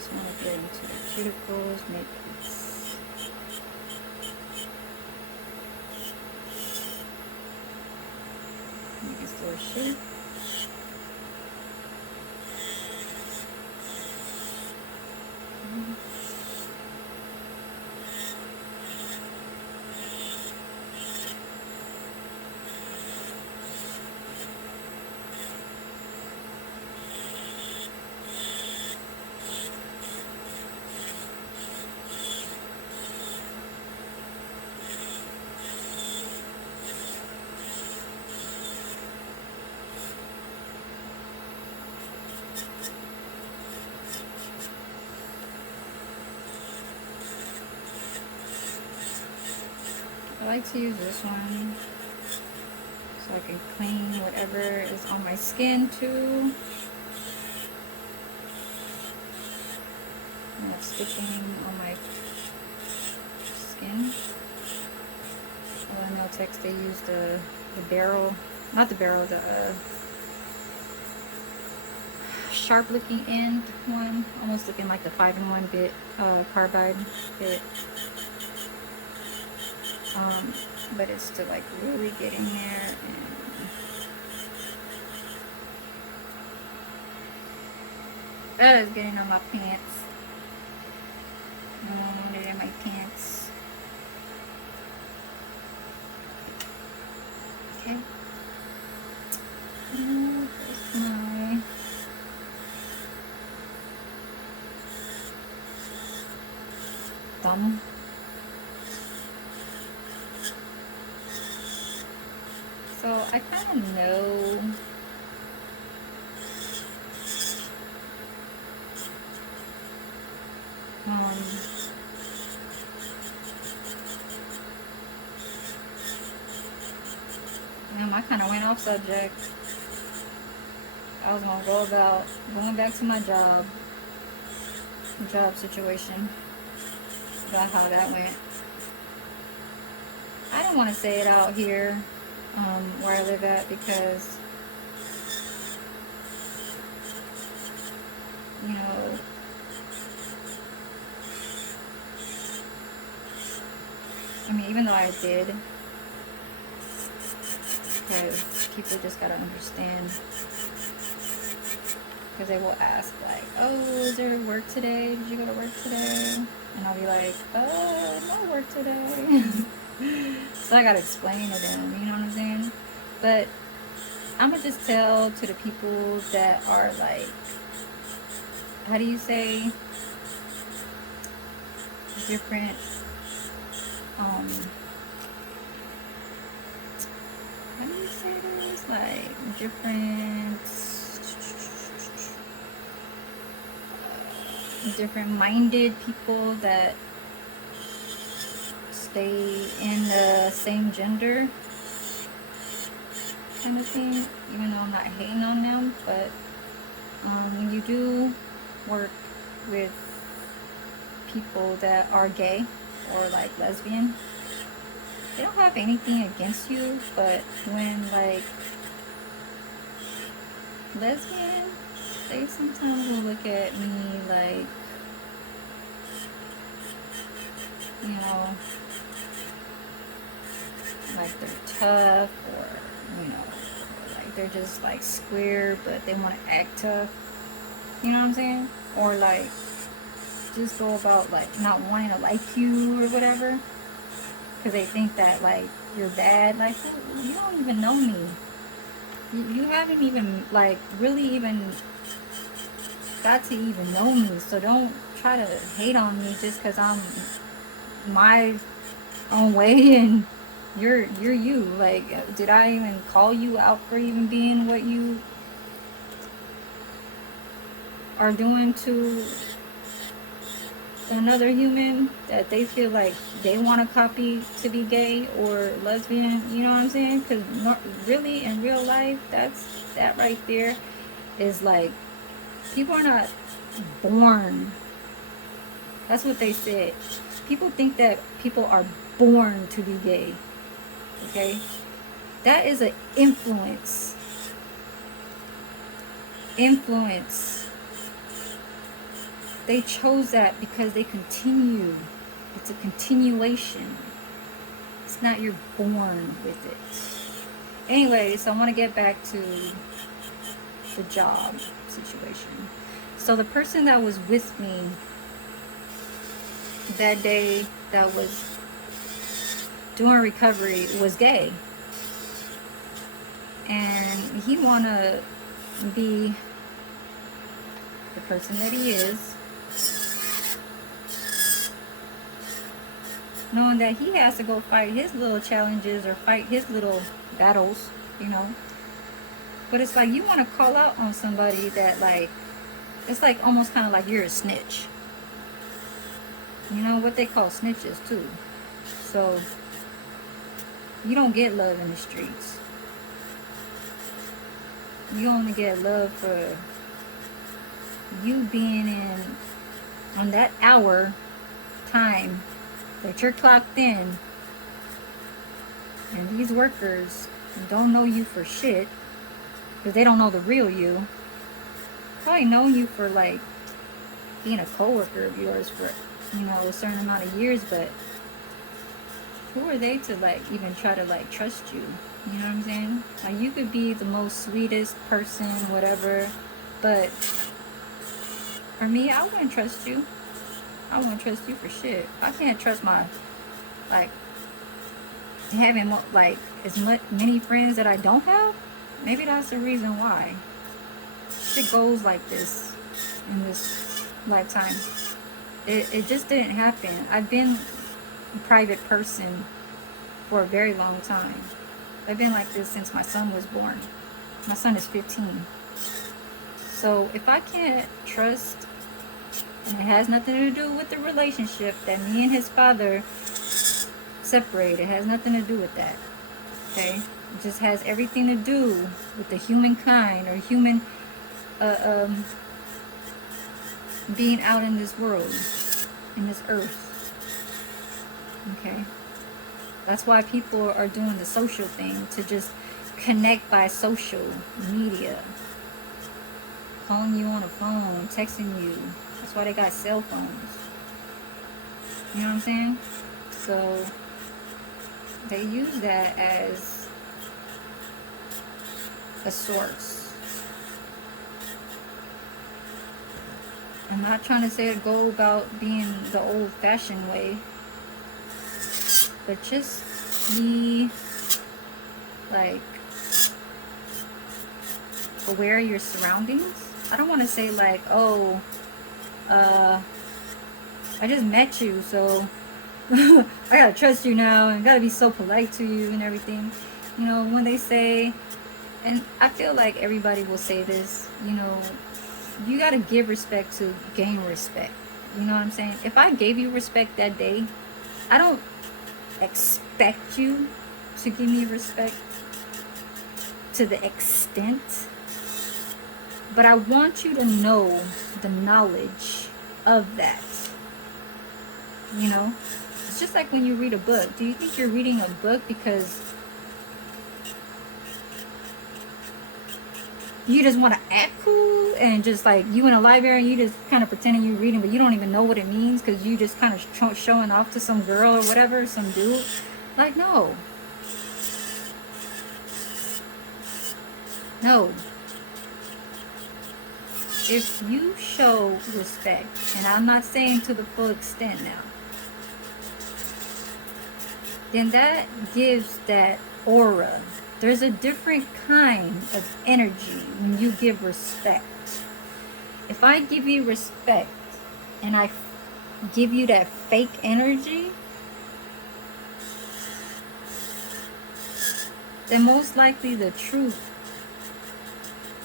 just want to get into the cuticles, make it still shape. I like to use this one so I can clean whatever is on my skin too. And it's sticking on my skin. Oh, I know Tex, they use the barrel, not the barrel, the sharp looking end one, almost looking like the 5-in-1 bit carbide bit. But it's to like really get in there and that is getting on my pants. I don't want it in my pants. Okay. Now there's my thumb. So I kind of know I kind of went off subject. I was gonna go about going back to my job situation, about how that went. I didn't want to say it out here where I live at because, you know, I mean, even though I did, because people just gotta understand, because they will ask like, oh, is there work today? Did you go to work today? And I'll be like, no work today. So I gotta explain to them, you know what I'm saying? But I'm gonna just tell to the people that are like, how do you say, different, how do you say this? Like different minded people that stay in the same gender kind of thing, even though I'm not hating on them, but when you do work with people that are gay or like lesbian, they don't have anything against you, but when like lesbian, they sometimes will look at me like, you know, like they're tough, or, you know, like they're just like square, but they want to act tough, you know what I'm saying? Or like just go about like not wanting to like you or whatever, because they think that like you're bad. Like, you don't even know me. You haven't even like really even got to even know me, so don't try to hate on me just because I'm my own way and you're you. Like, did I even call you out for even being what you are doing to another human that they feel like they want to copy to be gay or lesbian? You know what I'm saying? Because really in real life, that right there is like, people are not born. That's what they said. People think that people are born to be gay. Okay? That is an influence. They chose that because they continue. It's a continuation. It's not you're born with it. Anyway, so I want to get back to the job situation. So the person that was with me that day that was doing recovery was gay. And he want to be the person that he is, knowing that he has to go fight his little challenges or fight his little battles, you know. But it's like you want to call out on somebody that, like, it's like almost kind of like you're a snitch. You know what they call snitches too. So you don't get love in the streets. You only get love for you being in on that hour time that you're clocked in, and these workers don't know you for shit because they don't know the real you. Probably know you for like being a coworker of yours for, you know, a certain amount of years, but who are they to like even try to like trust you? You know what I'm saying? Like, you could be the most sweetest person, whatever, but for me, I wouldn't trust you. I wouldn't trust you for shit. I can't trust my, like, having like as many friends that I don't have. Maybe that's the reason why shit goes like this in this lifetime. It just didn't happen. I've been a private person for a very long time. I've been like this since my son was born. My son is 15. So if I can't trust, and it has nothing to do with the relationship that me and his father separated, it has nothing to do with that. Okay? It just has everything to do with the humankind or human being out in this world, in this earth. Okay? That's why people are doing the social thing, to just connect by social media. Calling you on a phone, texting you. That's why they got cell phones. You know what I'm saying? So they use that as a source. I'm not trying to say to go about being the old-fashioned way, but just be like aware of your surroundings. I don't want to say like, oh, I just met you, so I gotta trust you now and gotta be so polite to you and everything. You know, when they say, and I feel like everybody will say this, you know, you gotta give respect to gain respect. You know what I'm saying? If I gave you respect that day, I don't expect you to give me respect to the extent, but I want you to know the knowledge of that. You know, it's just like when you read a book. Do you think you're reading a book because you just want to act cool and just like you in a library and you just kind of pretending you're reading, but you don't even know what it means because you just kind of showing off to some girl or whatever, some dude? Like, no. No. If you show respect, and I'm not saying to the full extent now, then that gives that aura. There's a different kind of energy when you give respect. If I give you respect and I give you that fake energy, then most likely the truth,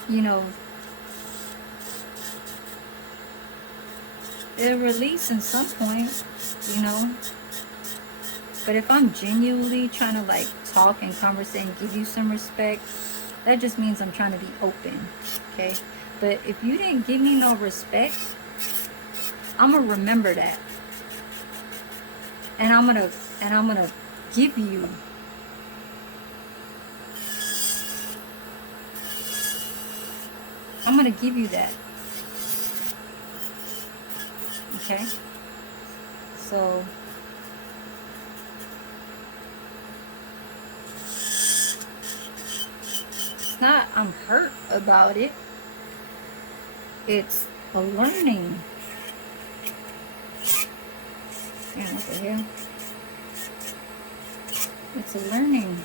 you know, it'll release in some point, you know. But if I'm genuinely trying to like talk and conversate and give you some respect, that just means I'm trying to be open, okay? But if you didn't give me no respect, I'm gonna remember that, and I'm gonna give you that. Okay? So, it's not I'm hurt about it. It's a learning. Yeah, what the hell? It's a learning.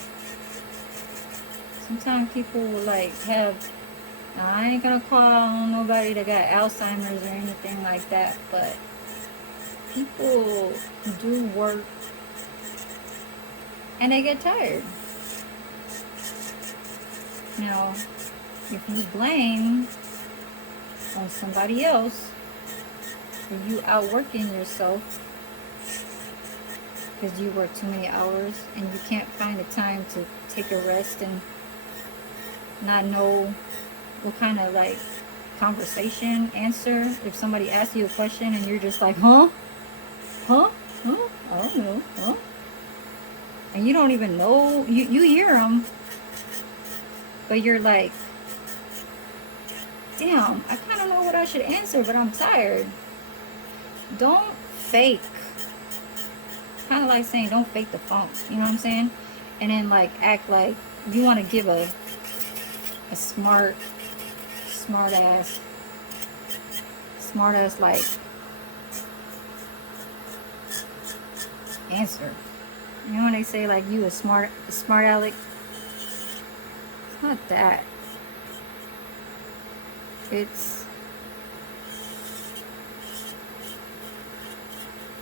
Sometimes people will like have, I ain't gonna call on nobody that got Alzheimer's or anything like that, but people do work and they get tired. Now, if you blame on somebody else for you outworking yourself because you work too many hours and you can't find the time to take a rest and not know what kind of like conversation answer if somebody asks you a question and you're just like, huh? Huh? Huh? I don't know. Huh? And you don't even know. You hear them, but you're like, damn, I kind of know what I should answer, but I'm tired. Don't fake. Kind of like saying, don't fake the funk. You know what I'm saying? And then like act like you want to give a smart ass like answer. You know when they say like you a smart aleck? It's not that.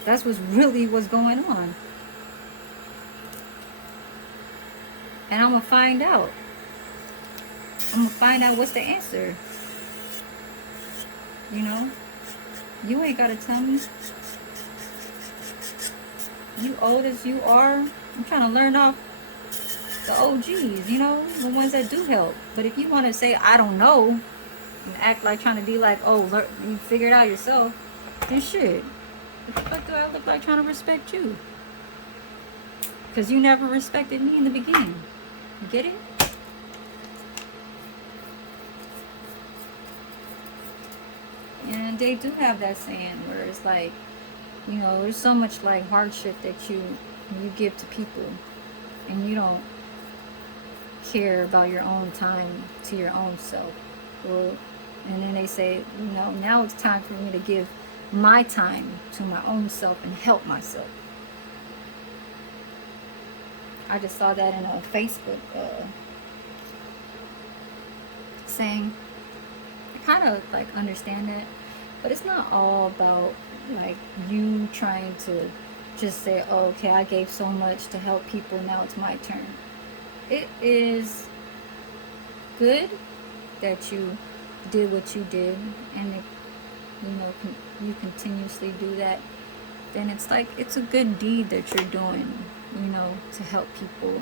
That's what's going on. And I'm gonna find out. I'm gonna find out what's the answer. You know? You ain't gotta tell me. You old as you are, I'm trying to learn off the OGs, you know, the ones that do help. But if you want to say I don't know and act like trying to be like, oh, you figure it out yourself, then shit. What the fuck do I look like trying to respect you? Because you never respected me in the beginning. You get it? And they do have that saying where it's like, you know, there's so much like hardship that you give to people and you don't care about your own time to your own self. Well, and then they say, you know, now it's time for me to give my time to my own self and help myself. I just saw that in a Facebook saying. I kind of like understand that, but it's not all about like you trying to just say, oh, okay, I gave so much to help people, now it's my turn. It is good that you did what you did, and if you know you continuously do that, then it's like it's a good deed that you're doing, you know, to help people.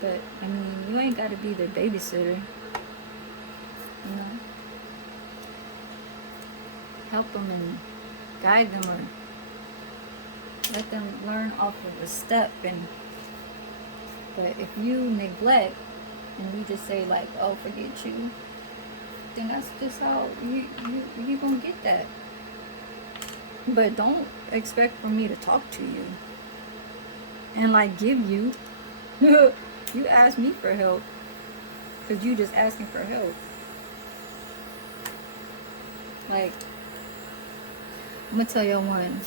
But I mean, you ain't got to be their babysitter, you know. Help them and guide them, or let them learn off of a step. But if you neglect and you just say like, oh, forget you, then that's just how you gonna get that. But don't expect for me to talk to you and like give you. You ask me for help because you just asking for help. Like, I'm gonna tell you one.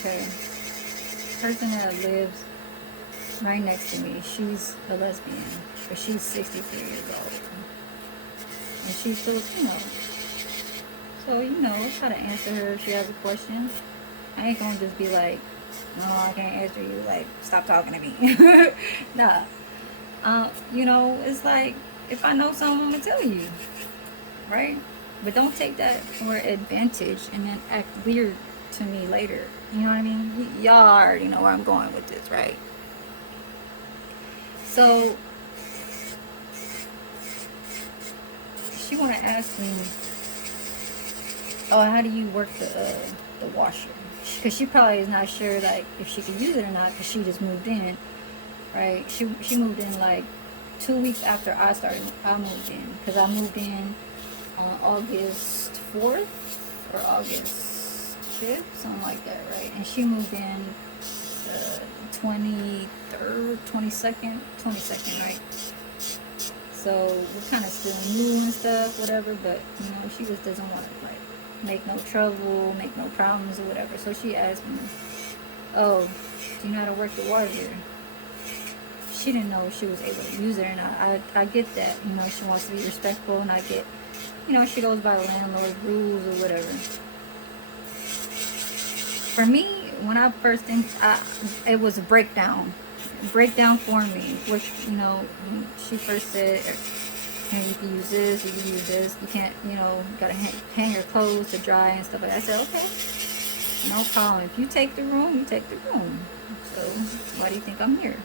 Okay, person that lives right next to me, she's a lesbian, but she's 63 years old, and she's Filipino. So you know, I try to answer her if she has a question. I ain't gonna just be like, no, I can't answer you. Like, stop talking to me. Nah. You know, it's like if I know something, I'm gonna tell you, right? But don't take that for advantage and then act weird to me later. You know what I mean? Y'all already know where I'm going with this, right? So she wanna ask me, oh, how do you work the washer? Because she probably is not sure like if she could use it or not, because she just moved in, right? She moved in like 2 weeks after I moved in, because I moved in on August 4th or August 5th, something like that, right? And she moved in 23rd, 22nd, right? So we're kind of still new and stuff, whatever, but you know, she just doesn't want to like make no trouble, make no problems or whatever. So she asked me, "Oh, do you know how to work the water heater?" She didn't know if she was able to use it or not. I get that, you know, she wants to be respectful, and I get, you know, she goes by the landlord rules or whatever. For me, when I first it was a breakdown for me, which, you know, when she first said, you know, you can use this, you can use this, you can't, you know, you gotta hang your clothes to dry and stuff like that. I said, okay, no problem. If you take the room, you take the room. So why do you think I'm here,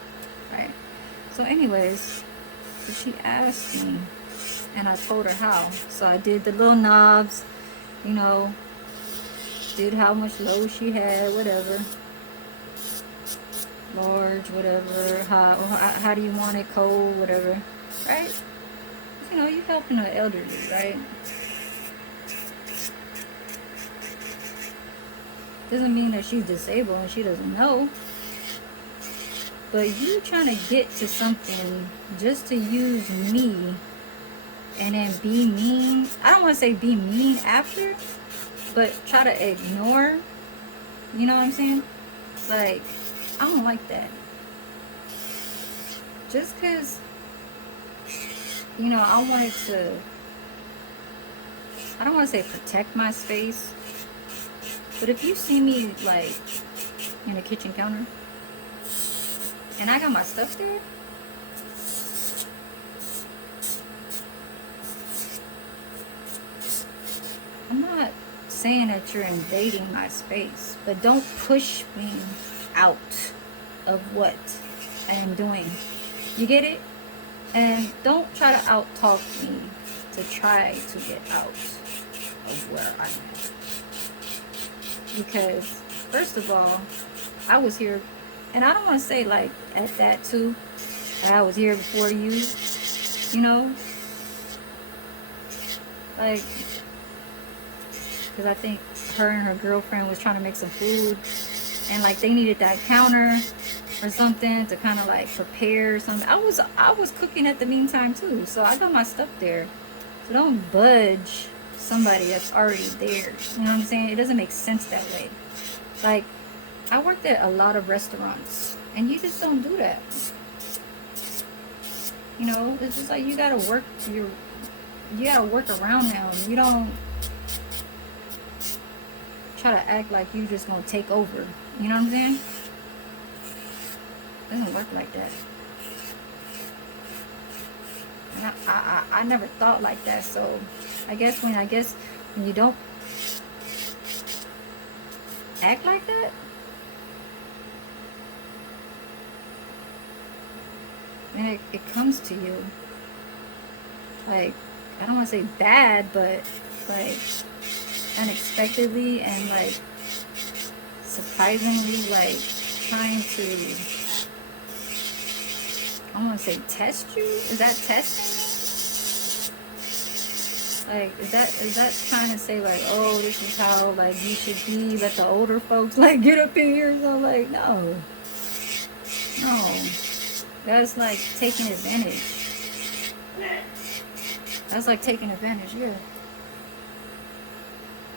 right? So anyways, so she asked me, and I told her how. So I did the little knobs, you know, did how much load she had, whatever, large, whatever, how do you want it, cold, whatever, right? You know, you helping an elderly, right? Doesn't mean that she's disabled and she doesn't know. But you trying to get to something just to use me and then be mean. I don't want to say be mean after, but try to ignore. You know what I'm saying? Like, I don't like that. Just because, you know, I don't want to say protect my space, but if you see me, like, in a kitchen counter, and I got my stuff there, I'm not saying that you're invading my space, but don't push me out of what I am doing. You get it? And don't try to out-talk me to try to get out of where I'm at. Because, first of all, I was here, and I don't want to say like at that too, I was here before you know? Like, because I think her and her girlfriend was trying to make some food, and like they needed that counter or something to kind of like prepare something. I was cooking at the meantime too, so I got my stuff there. So don't budge somebody that's already there. You know what I'm saying? It doesn't make sense that way. Like, I worked at a lot of restaurants, and you just don't do that. You know, it's just like you gotta work around them. You don't try to act like you just gonna take over. You know what I'm saying? It doesn't work like that. And I never thought like that. So I guess when you don't act like that, then it comes to you. Like, I don't want to say bad, but like unexpectedly and like surprisingly, like trying to, I don't want to say test you. Is that testing me? Like, is that trying to say like, oh, this is how like you should be? Let the older folks like get up in here. So like, no. That's like taking advantage. That's like taking advantage, yeah.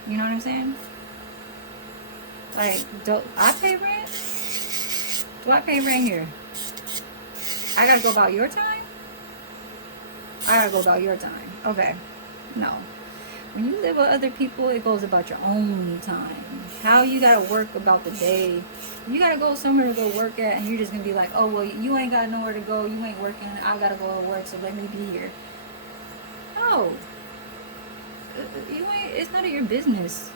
You know what I'm saying? Like, do I pay rent? Do I pay rent here? I gotta go about your time? I gotta go about your time. Okay. No. When you live with other people, it goes about your own time. How you gotta work about the day. You gotta go somewhere to go work at, and you're just gonna be like, oh, well, you ain't got nowhere to go. You ain't working. I gotta go to work, so let me be here. No. It's none of your business.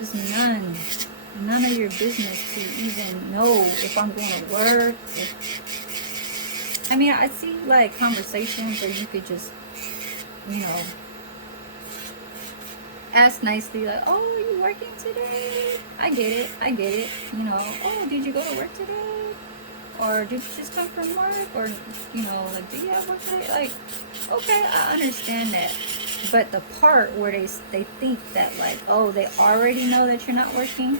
It's none of your business to even know if I'm going to work. I mean, I see like conversations where you could just, you know, ask nicely, like, oh, are you working today? I get it. You know, oh, did you go to work today? Or did you just come from work? Or, you know, like, do you have work today? Like, okay, I understand that. But the part where they think that, like, oh, they already know that you're not working,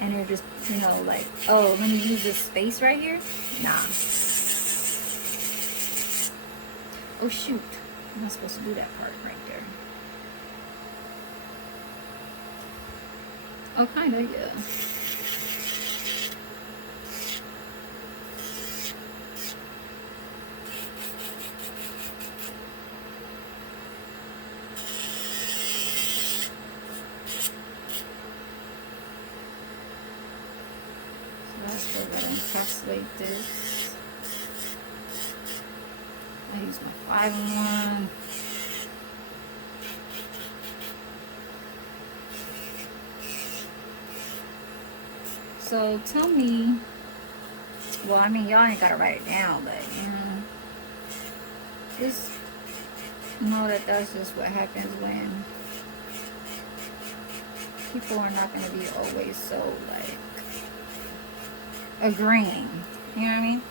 and they're just, you know, like, oh, let me use this space right here. Nah. Oh, shoot. I'm not supposed to do that part right there. Oh, kind of, yeah. So I still gotta encapsulate this. I use my 5-in-1. So tell me, well, I mean, y'all ain't gotta write it down, but, you know, just know that that's just what happens when people are not gonna be always so, like, agreeing, you know what I mean?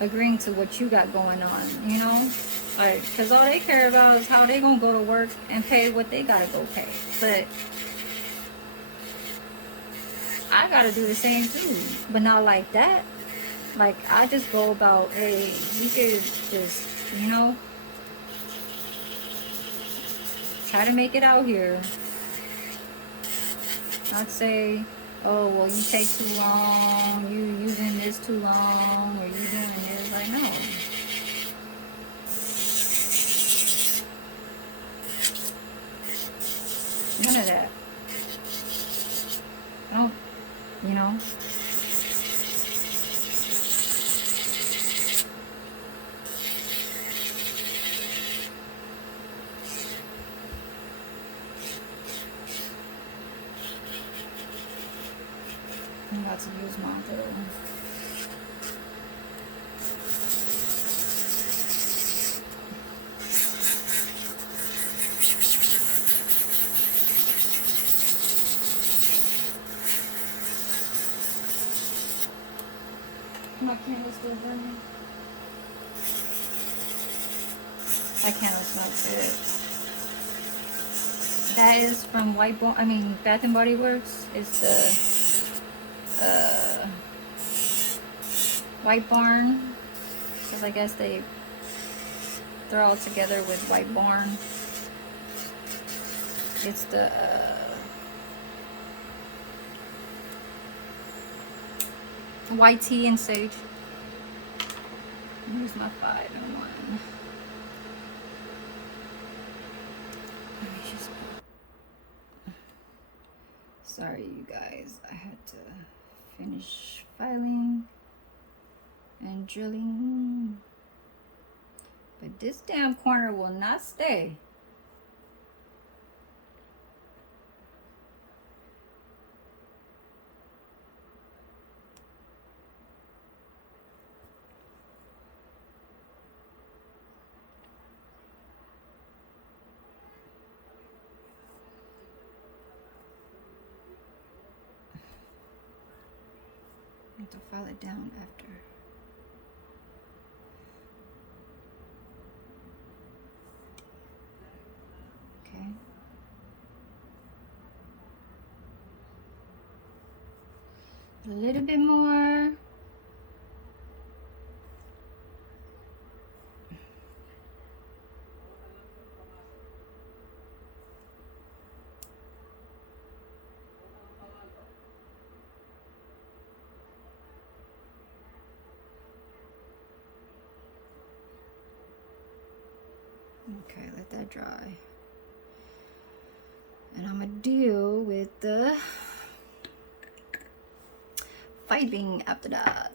Agreeing to what you got going on, you know? Like, because all they care about is how they gonna go to work and pay what they gotta go pay. But I gotta do the same too, but not like that. Like, I just go about, hey, you could just, you know, try to make it out here. Not say, oh, well, you take too long, you using this too long, or you doing this. Like, no. None of that. I don't, you know. I'm about to use my little my candle's still burning. That candle smells good. That is from Bath and Body Works. It's the White Barn, because I guess they're all together with White Barn. It's the white tea and sage. Here's my 5-in-1. Sorry, you guys. I had to finish filing and drilling. But this damn corner will not stay. I have to file it down after. Okay. A little bit more. Okay, let that dry. And I'm gonna deal with the filing after that.